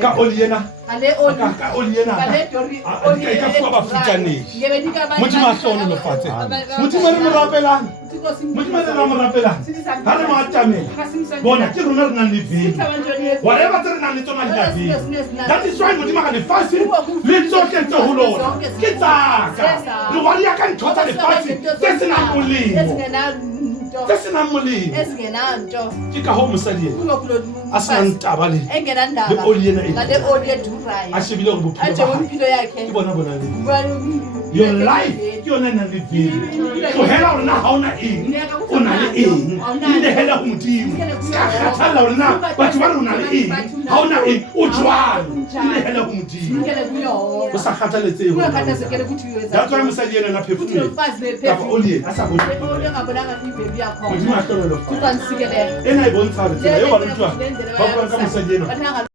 ka oliena ka oliena ka fuwa ba futane motho ma hlono lo fatse motho mo re morapelang motho mo re morapelang ha re mo atamela bona ke rona re nang le vini whatever re nang le tsona le vini that is why motho ma ka le fase le tsoke tse ho lona ke tsaka re wa ya ka nthota le fase tse sena molemo Tesina molimo ezingenanto ke ka ho mosadi ena a sa ntaba le engenandaba le oliena la le oli edurayo a shebile go bophelo aje bophelo yakhe ke bona le your life ke yona nang le vini go hela rona ha ona eng o na le eng le hela ho modimo ka khathala rona batho ba rona le eng ha ona eng o jwalo le hela ho modimo go sa khathaletse ho ya tswa mosadi ena na perfume ka oli a sa bone modimo a tlolo lo fa ena e bontsha re tsela yo ba re tswa ba ka mosadi ena